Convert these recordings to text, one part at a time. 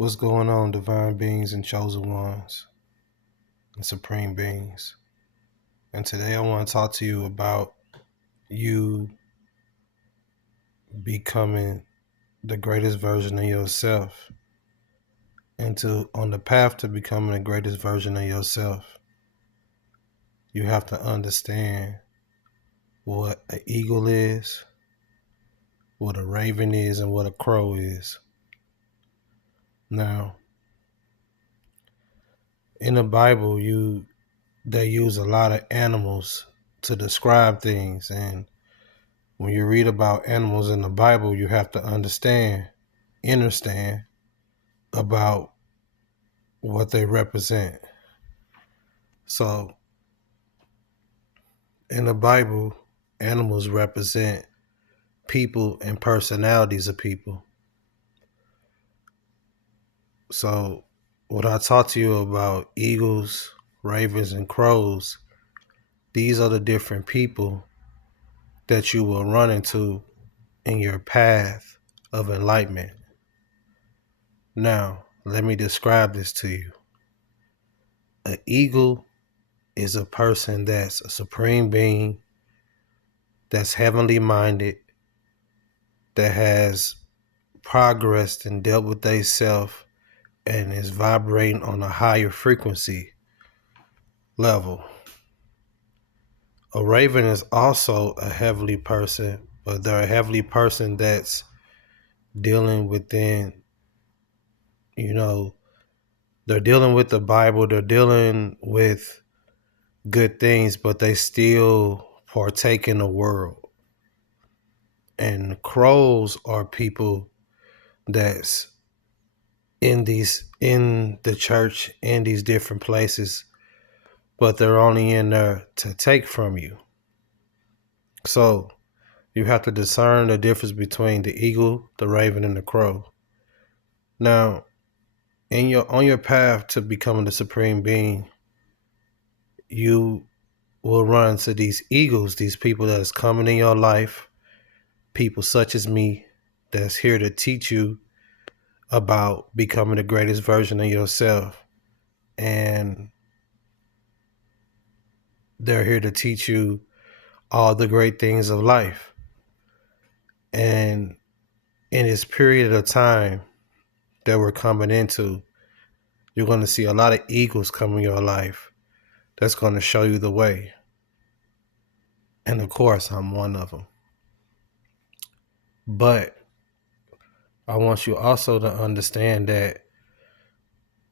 What's going on, divine beings and chosen ones and supreme beings? And today I want to talk to you about you becoming the greatest version of yourself. And on the path to becoming the greatest version of yourself, you have to understand what an eagle is, what a raven is, and what a crow is. Now, in the Bible, they use a lot of animals to describe things, and when you read about animals in the Bible, you have to understand about what they represent. So in the Bible, animals represent people and personalities of people. So what I talk to you about eagles, ravens, and crows, these are the different people that you will run into in your path of enlightenment. Now, let me describe this to you. An eagle is a person that's a supreme being, that's heavenly minded, that has progressed and dealt with their self and is vibrating on a higher frequency level. A raven is also a heavenly person, but they're a heavenly person that's dealing within, they're dealing with the Bible, they're dealing with good things, but they still partake in the world. And crows are people that's in the church, in these different places, but they're only in there to take from you. So you have to discern the difference between the eagle, the raven, and the crow. Now, on your path to becoming the supreme being, you will run into these eagles, these people that is coming in your life, people such as me, that's here to teach you about becoming the greatest version of yourself. And they're here to teach you all the great things of life. And in this period of time that we're coming into, you're going to see a lot of eagles come in your life that's going to show you the way. And of course, I'm one of them. But I want you also to understand that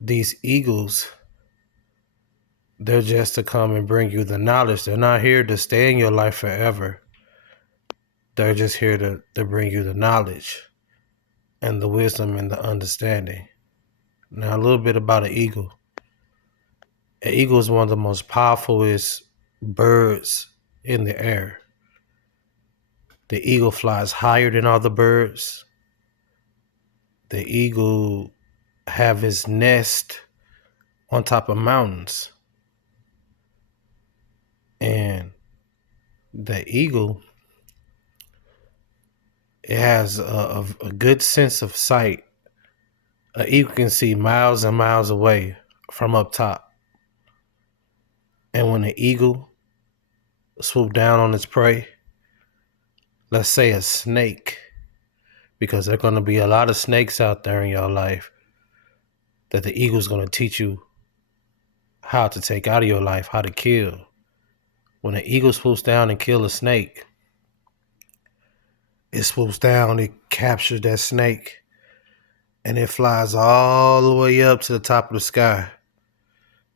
these eagles, they're just to come and bring you the knowledge. They're not here to stay in your life forever. They're just here to bring you the knowledge and the wisdom and the understanding. Now, a little bit about an eagle. An eagle is one of the most powerfulest birds in the air. The eagle flies higher than all the birds. The eagle have his nest on top of mountains. And the eagle, it has a good sense of sight. An eagle can see miles and miles away from up top. And when the eagle swoop down on its prey, let's say a snake, because there are going to be a lot of snakes out there in your life that the eagle's going to teach you how to take out of your life, how to kill. When an eagle swoops down and kills a snake, it swoops down, it captures that snake, and it flies all the way up to the top of the sky.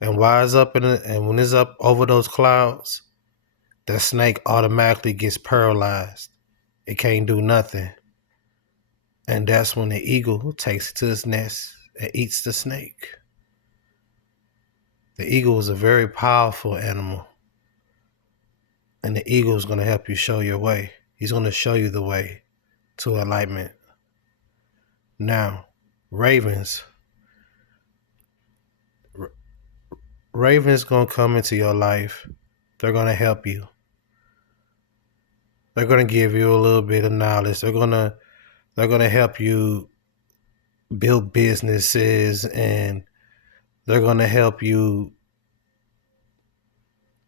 And while it's up and when it's up over those clouds, that snake automatically gets paralyzed. It can't do nothing. And that's when the eagle takes it to its nest and eats the snake. The eagle is a very powerful animal. And the eagle is going to help you show your way. He's going to show you the way to enlightenment. Now, ravens. Ravens going to come into your life. They're going to help you. They're going to give you a little bit of knowledge. They're going to help you build businesses, and they're going to help you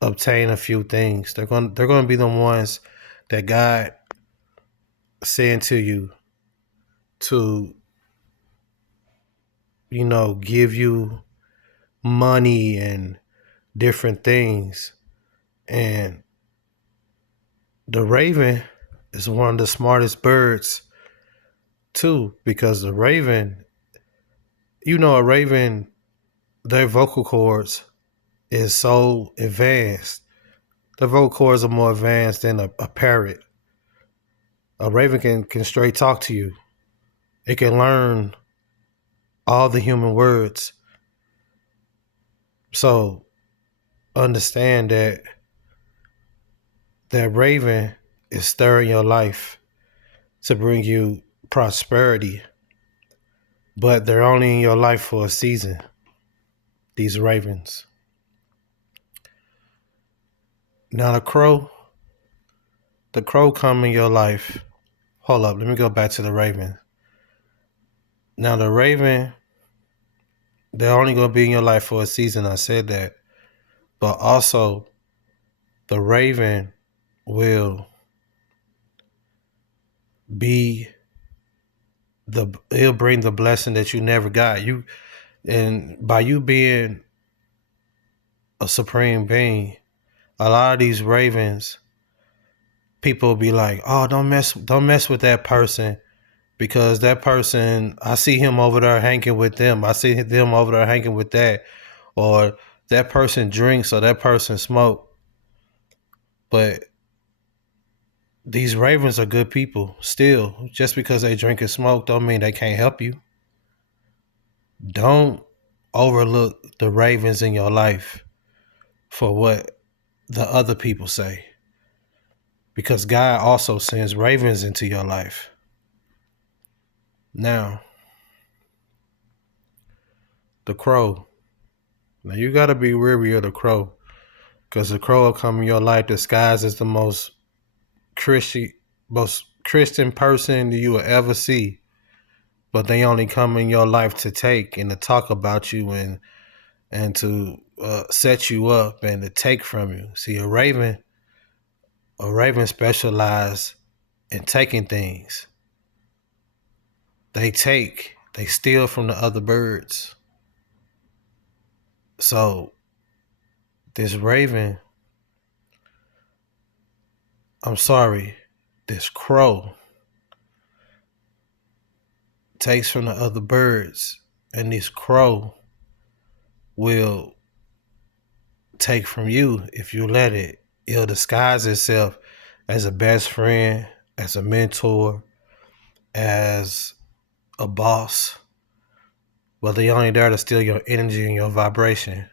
obtain a few things. They're going to be the ones that God sent to you to, give you money and different things. And the raven is one of the smartest birds too, because the raven, a raven, their vocal cords is so advanced. Their vocal cords are more advanced than a parrot. A raven can straight talk to you. It can learn all the human words. So understand that raven is stirring your life to bring you prosperity, but they're only in your life for a season. These ravens. Now the crow come in your life. Hold up, let me go back to the raven. Now the raven, they're only gonna be in your life for a season. I said that, but also the raven will be it'll bring the blessing that you never got. And by you being a supreme being, a lot of these ravens, people will be like, "Oh, don't mess with that person, because that person, I see him over there hanging with them. I see them over there hanging with that, or that person drinks, or that person smoke." But these ravens are good people still. Just because they drink and smoke don't mean they can't help you. Don't overlook the ravens in your life for what the other people say, because God also sends ravens into your life. Now, the crow. Now you got to be wary of the crow, because the crow will come in your life disguised as the Christian, most Christian person that you will ever see, but they only come in your life to take and to talk about you and to set you up and to take from you. See, a raven specializes in taking things. They steal from the other birds. So this raven, I'm sorry, this crow takes from the other birds, and this crow will take from you if you let it. It'll disguise itself as a best friend, as a mentor, as a boss, but they're only there to steal your energy and your vibration.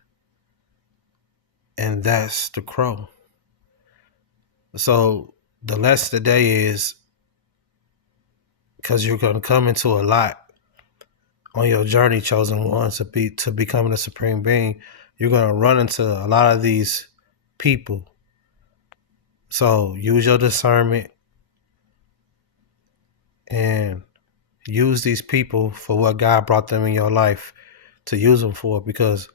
And that's the crow. So the lesson today is, because you're going to come into a lot on your journey, chosen ones, to becoming a supreme being, you're going to run into a lot of these people. So use your discernment and use these people for what God brought them in your life to use them for, because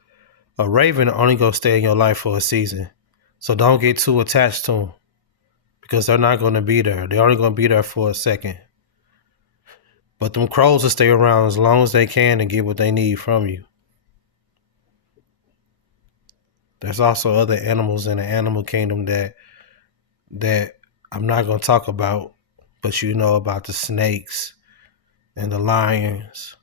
a raven only going to stay in your life for a season. So don't get too attached to them, because they're not going to be there. They're only going to be there for a second. But them crows will stay around as long as they can and get what they need from you. There's also other animals in the animal kingdom that I'm not going to talk about, but you know about the snakes and the lions.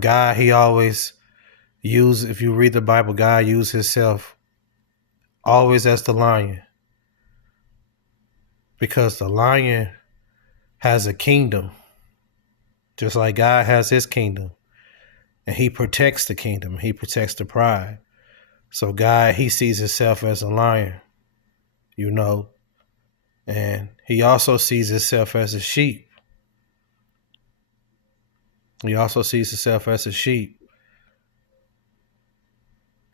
God, he always if you read the Bible, God used himself always as the lion, because the lion has a kingdom, just like God has his kingdom, and he protects the kingdom. He protects the pride. So God, he sees himself as a lion, and he also sees himself as a sheep. He also sees himself as a sheep.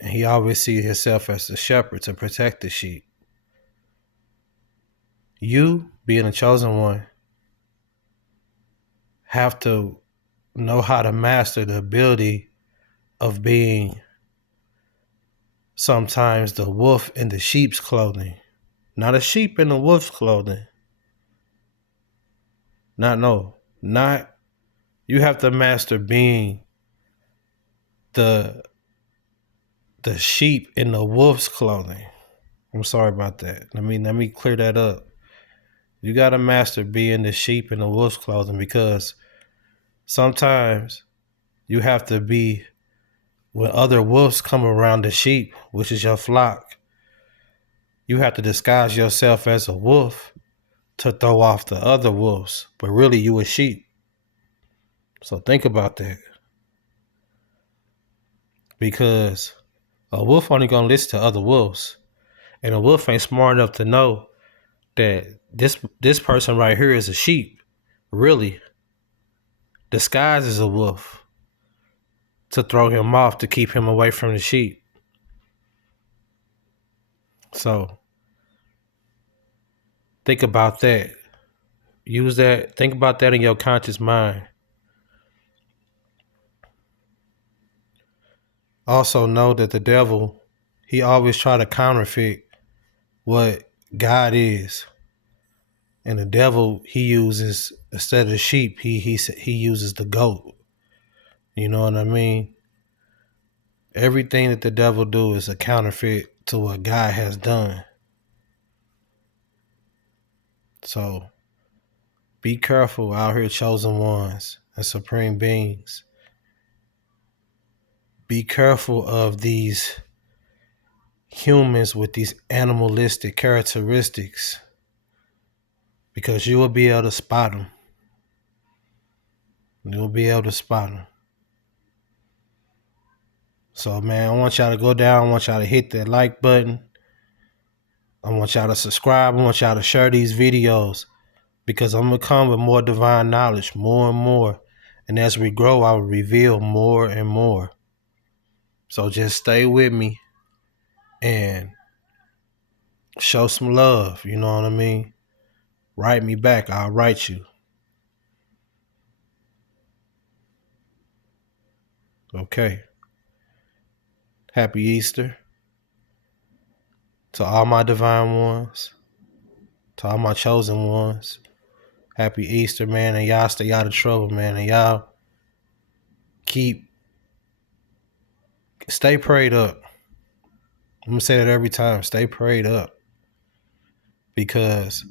And he always sees himself as the shepherd to protect the sheep. You, being a chosen one, have to know how to master the ability of being sometimes the wolf in the sheep's clothing. Not a sheep in the wolf's clothing. Not you have to master being the sheep in the wolf's clothing. I'm sorry about that. Let me clear that up. You gotta master being the sheep in the wolf's clothing, because sometimes you have to be, when other wolves come around the sheep, which is your flock, you have to disguise yourself as a wolf to throw off the other wolves, but really you a sheep. So think about that, because a wolf only gonna listen to other wolves, and a wolf ain't smart enough to know that this person right here is a sheep, really disguised as a wolf, to throw him off, to keep him away from the sheep. So think about that. Use that. Think about that in your conscious mind. Also know that the devil, he always try to counterfeit what God is. And the devil, he uses, instead of the sheep, he uses the goat. You know what I mean? Everything that the devil do is a counterfeit to what God has done. So be careful out here, chosen ones and supreme beings. Be careful of these humans with these animalistic characteristics, because you will be able to spot them. You'll be able to spot them. So, man, I want y'all to go down. I want y'all to hit that like button. I want y'all to subscribe. I want y'all to share these videos, because I'm going to come with more divine knowledge, more and more. And as we grow, I will reveal more and more. So just stay with me and show some love. You know what I mean? Write me back. I'll write you. Okay. Happy Easter to all my divine ones, to all my chosen ones. Happy Easter, man. And y'all stay out of trouble, man. And y'all stay prayed up. I'm going to say that every time. Stay prayed up. Because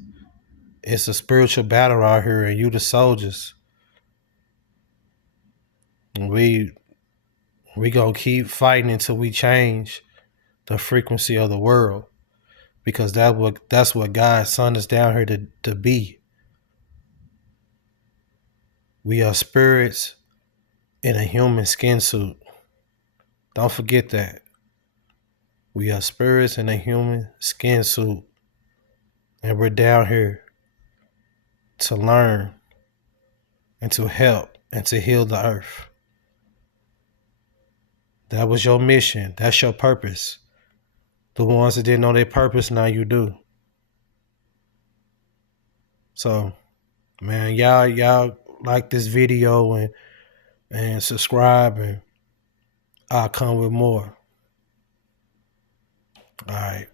it's a spiritual battle out here, and you the soldiers. And we going to keep fighting until we change the frequency of the world. Because that's what God sent us down here to be. We are spirits in a human skin suit. Don't forget that. We are spirits in a human skin suit. And we're down here to learn and to help and to heal the earth. That was your mission. That's your purpose. The ones that didn't know their purpose, now you do. So, man, y'all like this video and subscribe, and I'll come with more. All right.